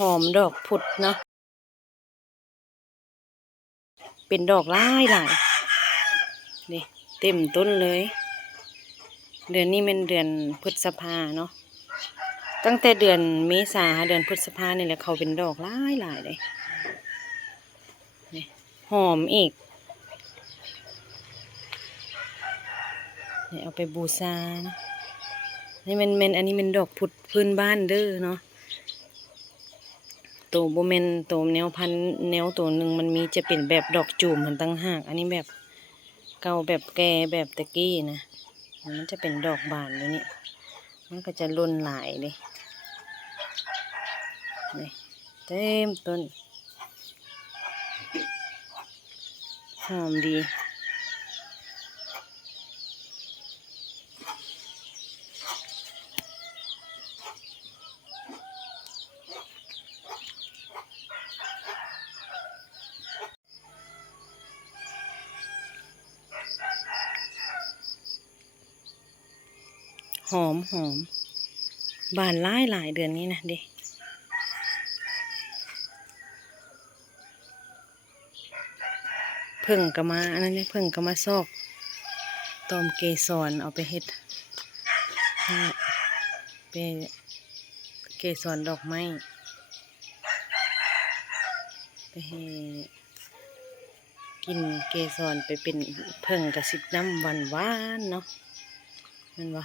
หอมดอกพุดเนาะเป็นดอกลายหลายนี่เต็มต้นเลย เดือนนี้เป็นเดือนพฤษภาเนาะตั้งแต่เดือนเมษาเดือนพฤษภาเนี่ยแหละเขาเป็นดอกลายหลายเลยนี่หอมอีกนี่เอาไปบูชานะนี่มันเมนอันนี้เป็นดอกพุดพื้นบ้านเด้อเนาะ ตัวโบเมนตัวแนวพันแนวตัวหนึ่งมันมีจะเป็นแบบดอกจูมเหมันตั้งหากอันนี้แบบเก่าแบบแก่แบบตะกี้นะ มันจะเป็นดอกบานเลยนี่มันก็จะล่นหลายเลยนี่เต็มต้นหอมดี หอมหอมบานหลายหลายเดือนนี้นะเด็กเพิ่งก็มาอันนั้นเพิ่งก็มาซอกตอมเกสรเอาไปเฮ็ดให้ไปเกสรดอกไม้ไปให้กินเกสรไปเป็นเพิ่งกระสิบน้ำหวานหวานเนาะมันวะ